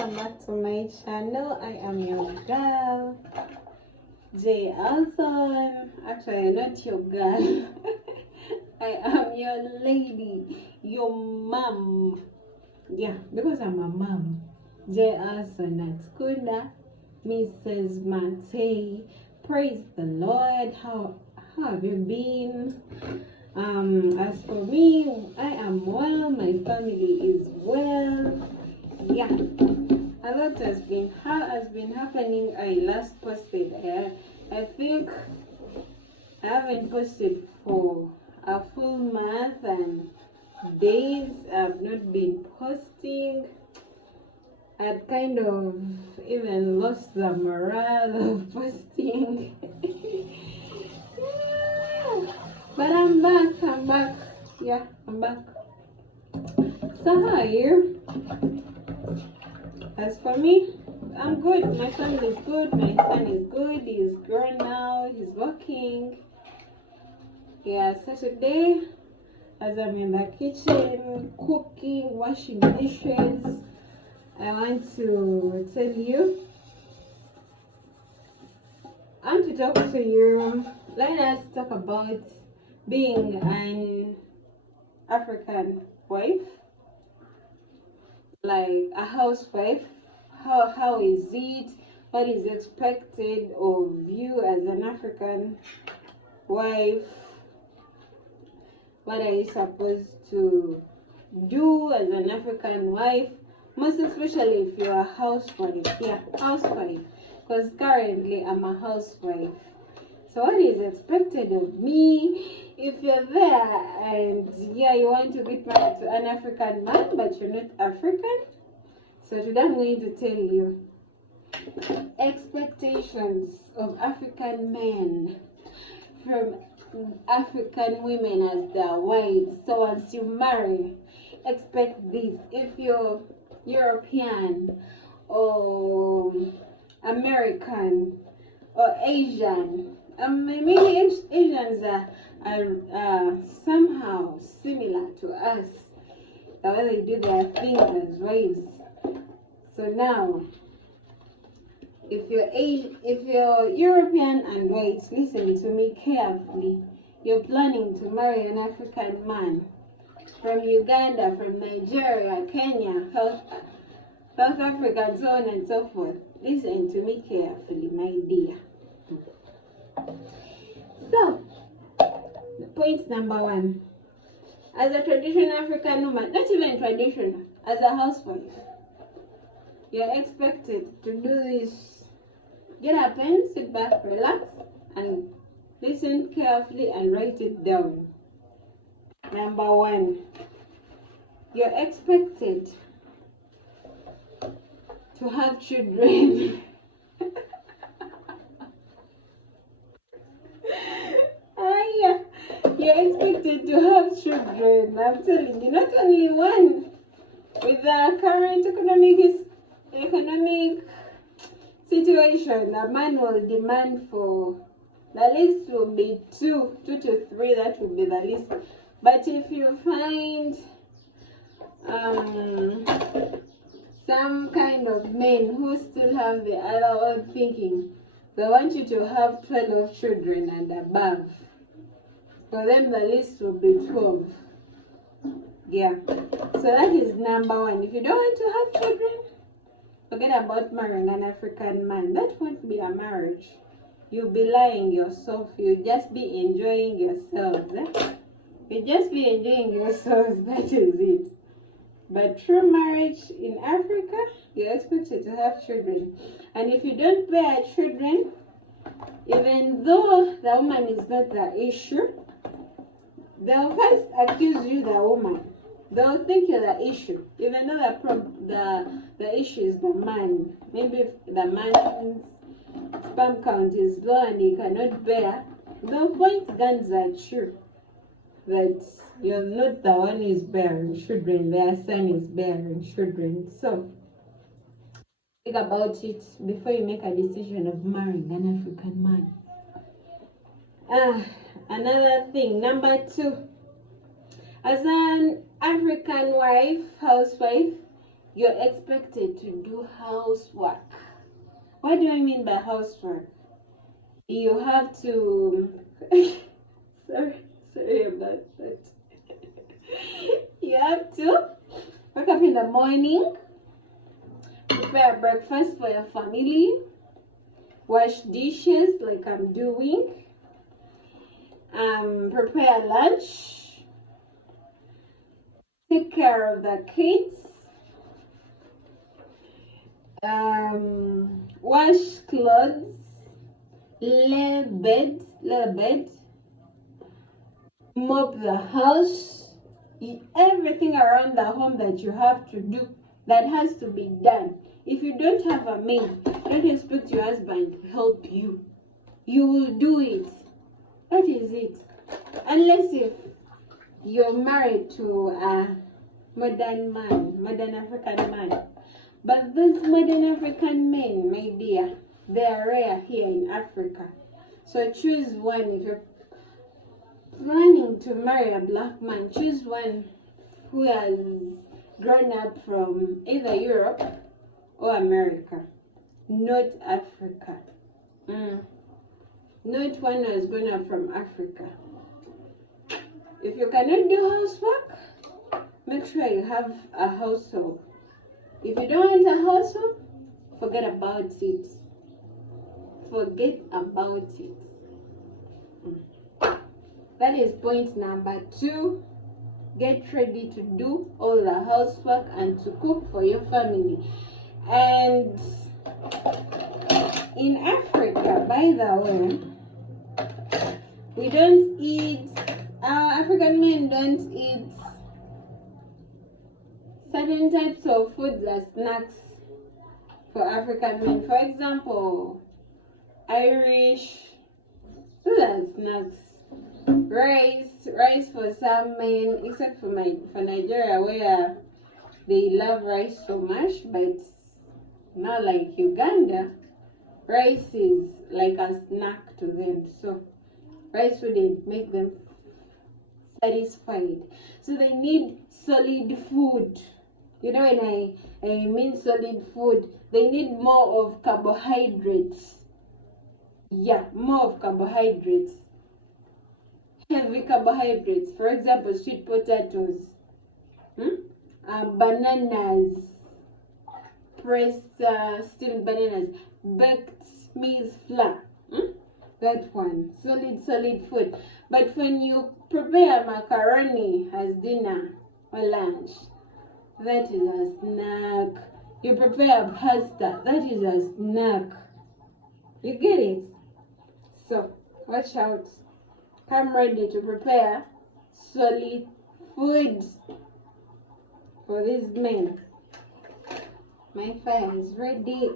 welcome back to my channel. I am your girl Jay Alton. Actually, not your girl. I am your lady, your mom. Yeah, because I'm a mom. Jay Alton at Kunda, Mrs. Mate. Praise the Lord. How have you been? As for me, I am well. My family is well. Yeah, a lot has been happening. I last posted. I think I haven't posted for a full month and days. I've not been posting. I'd kind of even lost the morale of posting. Yeah. But I'm back. Yeah, I'm back. So how are you? As for me, I'm good. My family is good. My son is good. He's grown now. He's working. Yeah, so today, as I'm in the kitchen, cooking, washing dishes, I want to tell you, I want to talk to you. Let us talk about being an African wife, like a housewife. How is it? What is expected of you as an African wife? What are you supposed to do as an African wife? Most especially if you're a housewife. Yeah, housewife. Because currently I'm a housewife. So what is expected of me if you're there and yeah, you want to get married to an African man but you're not African? So today I'm going to tell you expectations of African men from African women as their wives. So once you marry, expect this. If you're European or American or Asian, maybe Asians are somehow similar to us, the way they do their things as wives. So now, if you're European and white, listen to me carefully. You're planning to marry an African man from Uganda, from Nigeria, Kenya, South Africa, and so on and so forth. Listen to me carefully, my dear. So, point number one. As a traditional African woman, not even traditional, as a housewife, you're expected to do this. Get up and sit back, relax, and listen carefully and write it down. Number one, you're expected to have children. You're expected to have children. I'm telling you, not only one. With the current economic situation, a man will demand for the least will be two to three. That will be the least. But if you find some kind of men who still have the other old thinking, they want you to have 12 children and above. For them, the list will be 12. Yeah. So that is number one. If you don't want to have children, forget about marrying an African man. That won't be a marriage. You'll be lying yourself. You'll just be enjoying yourselves. You'll just be enjoying yourselves. That is it. But true marriage in Africa, you're expected to have children. And if you don't bear children, even though the woman is not the issue, they'll first accuse you, the woman. They'll think you're the issue, even though the issue is the man. Maybe if the man's sperm count is low and he cannot bear, they'll point guns at you. That you're not the one who is bearing children, their son is bearing children. So think about it before you make a decision of marrying an African man. Another thing, number two, as an African wife, housewife, you're expected to do housework. What do I mean by housework? You have to sorry about that. You have to wake up in the morning, prepare breakfast for your family, wash dishes like I'm doing, prepare lunch, take care of the kids, wash clothes, lay bed, mop the house, everything around the home that you have to do, that has to be done. If you don't have a maid, don't expect your husband to help you. You will do it. That is it. Unless if you're married to a modern man, modern African man. But those modern African men, my dear, they are rare here in Africa. So choose one. If you're planning to marry a black man, choose one who has grown up from either Europe or America, not Africa. Not one who has grown up from Africa. If you cannot do housework, make sure you have a household. If you don't want a household, forget about it. Forget about it. That is point number 2. Get ready to do all the housework and to cook for your family. And in Africa, by the way, we don't eat, our African men don't eat certain types of foods as snacks for African men. For example, Irish, those are snacks. Rice for some men, except for Nigeria, where they love rice so much, but not like Uganda. Rice is like a snack to them, so rice wouldn't make them satisfied. So they need solid food. You know, when I mean solid food, they need more of carbohydrates. Yeah, more of carbohydrates. Heavy carbohydrates. For example, sweet potatoes, bananas, pressed steamed bananas, baked maize flour. That one, solid food. But when you prepare macaroni as dinner or lunch, that is a snack. You prepare pasta, that is a snack. You get it? So watch out. Come ready to prepare solid food for these men. My fire is ready.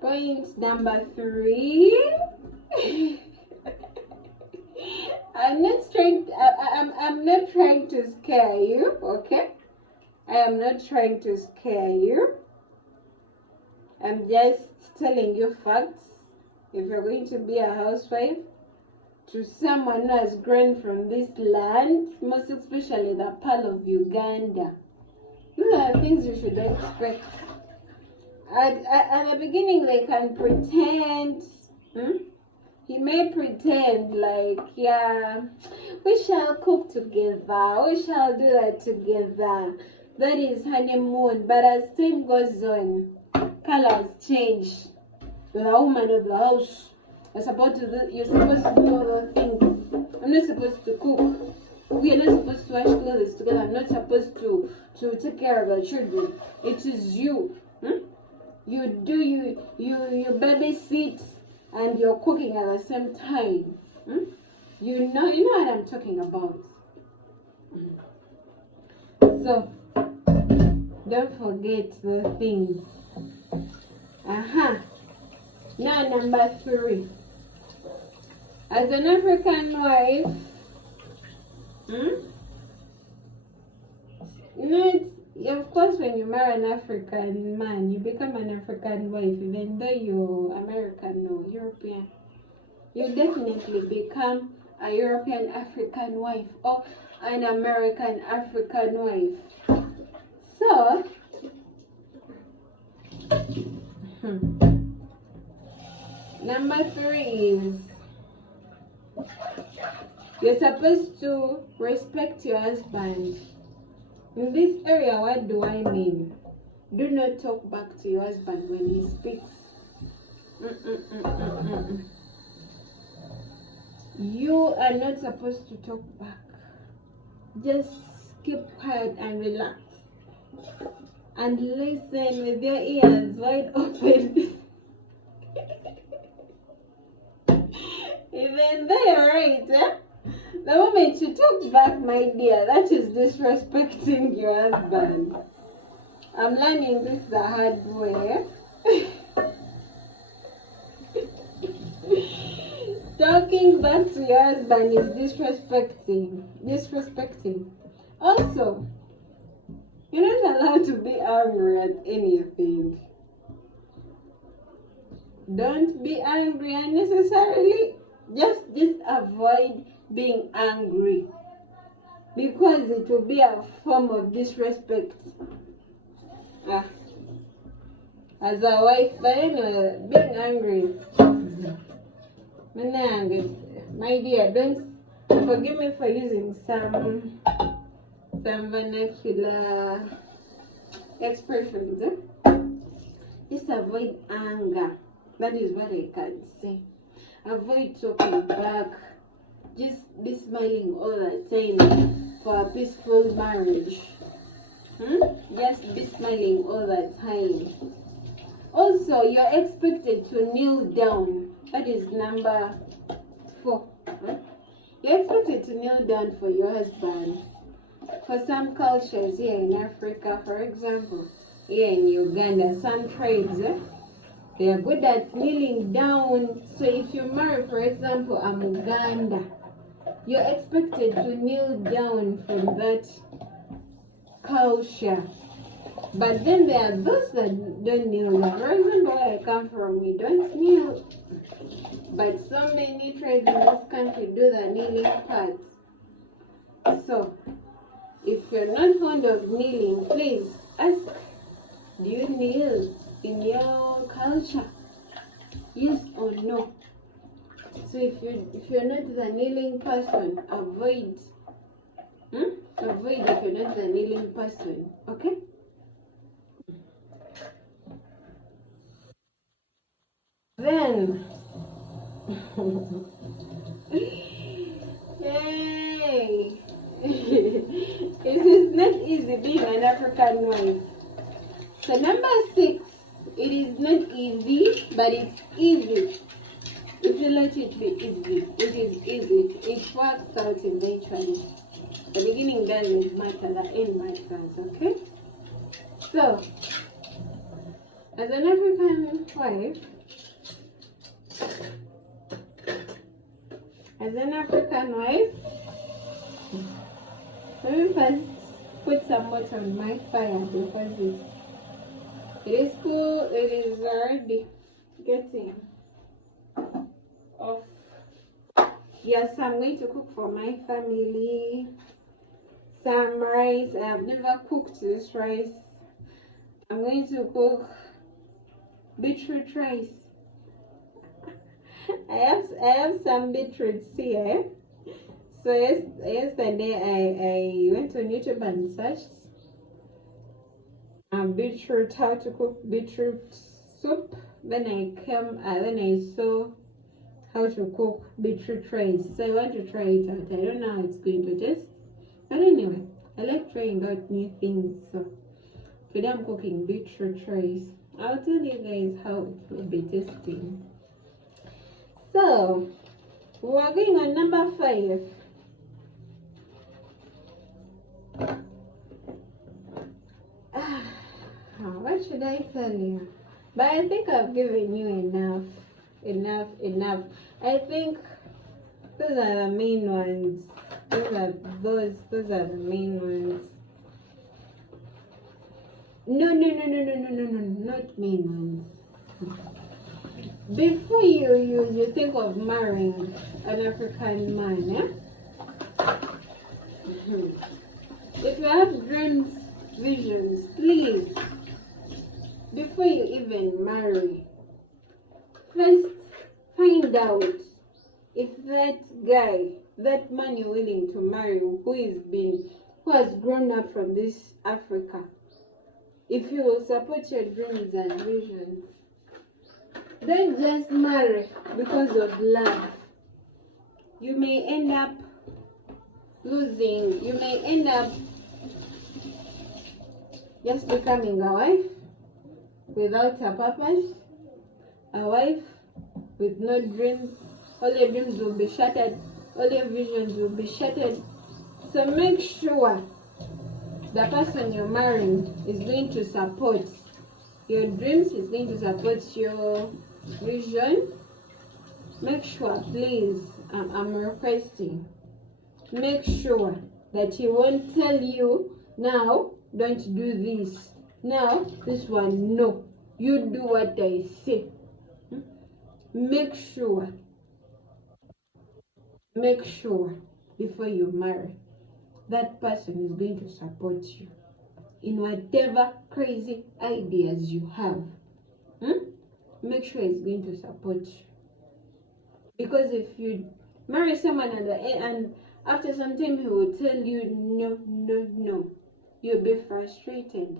Point number 3. I'm not trying to scare you, okay? I am not trying to scare you. I'm just telling you facts. If you're going to be a housewife to someone who has grown from this land, most especially the part of Uganda, these are the things you should expect. At the beginning, they can pretend. He may pretend like, yeah, we shall cook together, we shall do that together. That is honeymoon. But as time goes on, colors change. You're the woman of the house. You're supposed to do all the things. I'm not supposed to cook. We are not supposed to wash clothes together. I'm not supposed to take care of the children. It is you. You babysit and you're cooking at the same time. You know what I'm talking about. So don't forget the things. Now number 3. As an African wife, of course, when you marry an African man, you become an African wife, even though you're American or European. You definitely become a European African wife. Or an American African wife. So, number 3 is you're supposed to respect your husband. In this area, what do I mean? Do not talk back to your husband when he speaks. You are not supposed to talk back. Just keep quiet and relax. And listen with your ears wide open. Even there, right? Eh? The moment you talk back, my dear, that is disrespecting your husband. I'm learning this the hard way. Talking back to your husband is disrespecting. Also, you're not allowed to be angry at anything. Don't be angry unnecessarily. Just avoid being angry, because it will be a form of disrespect. As a wife, but anyway, being angry. My dear, don't forgive me for using some vernacular expressions. Just avoid anger. That is what I can say. Avoid talking back. Just be smiling all the time for a peaceful marriage. Just be smiling all the time. Also, you're expected to kneel down. That is number 4. You're expected to kneel down for your husband. For some cultures here in Africa, for example, here in Uganda, some tribes, they are good at kneeling down. So if you marry, for example, a Muganda, you're expected to kneel down from that culture. But then there are those that don't kneel down. For example, where I come from, we don't kneel. But so many tribes in this country do the kneeling part. So, if you're not fond of kneeling, please ask, do you kneel in your culture? Yes or no? So if you're not the kneeling person, avoid. Avoid if you're not the kneeling person. Okay? Then, yay! It is not easy being an African wife. So number 6, it is not easy, but it's easy. If you let it be easy, it is easy. It works out eventually. The beginning doesn't matter, the end matters, okay? So, as an African wife, let me first put some water on my fire because it is cool, it is already getting off. Yes, I'm going to cook for my family some rice. I have never cooked this rice. I'm going to cook beetroot rice. I have some beetroots here. So yesterday I went on YouTube and searched beetroot, how to cook beetroot soup. Then I saw how to cook beetroot rice. So I want to try it out. I don't know how it's going to taste, but anyway, I like trying out new things. So today I'm cooking beetroot rice. I'll tell you guys how it will be tasting. So we're going on number 5. What should I tell you? But I think I've given you enough. I think those are the main ones. Those are the main ones. No, not main ones. Before you think of marrying an African man, If you have dreams, visions, please, before you even marry, first find out if that guy, that man you're willing to marry, who has grown up from this Africa, if he will support your dreams and visions. Don't just marry because of love. You may end up losing, you may end up just becoming a wife without a purpose, a wife with no dreams. All your dreams will be shattered, all your visions will be shattered. So make sure the person you're marrying is going to support your dreams, is going to support your vision. Make sure, please, I'm requesting, make sure that he won't tell you, now don't do this, now this one, no, you do what I say. Make sure before you marry, that person is going to support you in whatever crazy ideas you have. Make sure he's going to support you. Because if you marry someone and after some time he will tell you no, no, no, you'll be frustrated.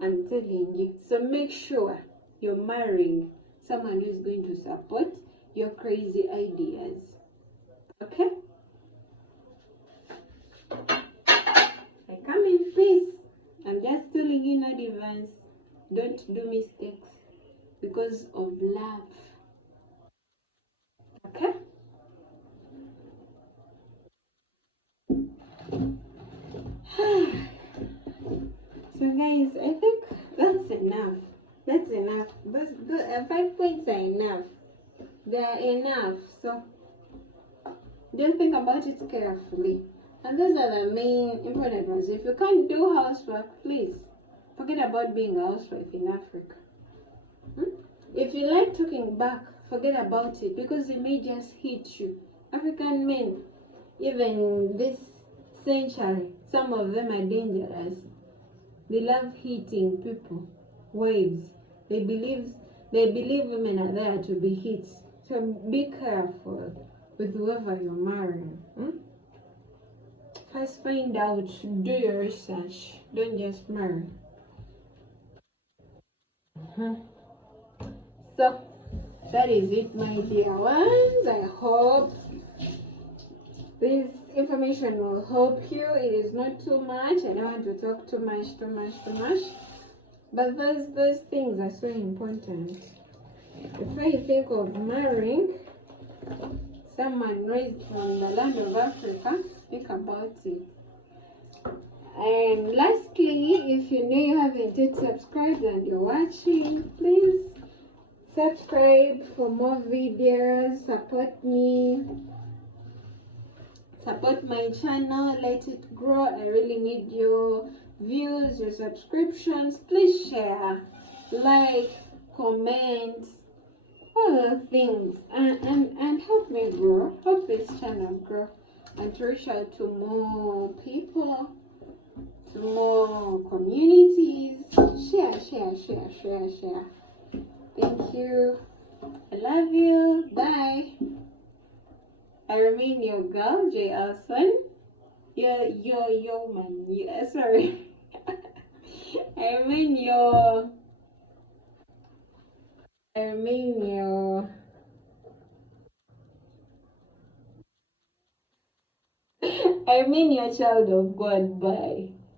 I'm telling you. So make sure you're marrying someone who is going to support your crazy ideas. Okay? I come in peace. I'm just telling you in advance. Don't do mistakes because of love. Okay? So guys, I think that's enough. That's enough. Those 5 points are enough. They are enough. So just think about it carefully. And those are the main important ones. If you can't do housework, please forget about being a housewife in Africa. If you like talking back, forget about it, because it may just hit you. African men, even this century, some of them are dangerous. They love hitting people, wives. They believe women are there to be hit. So be careful with whoever you're marrying. First find out, do your research. Don't just marry. So that is it, my dear ones. I hope this information will help you. It is not too much. I don't want to talk too much. But those things are so important. Before you think of marrying someone raised from the land of Africa, think about it. And lastly, if you know you haven't yet subscribed and you're watching, please subscribe for more videos. Support me. Support my channel. Let it grow. I really need your views, your subscriptions. Please share, like, comment, all the things, and help me grow. Help this channel grow and to reach out to more people, to more communities. Share. Thank you. I love you. Bye. I remain your girl, J. Elson. Yo, man. Yeah, sorry. I remain your child of God. Bye.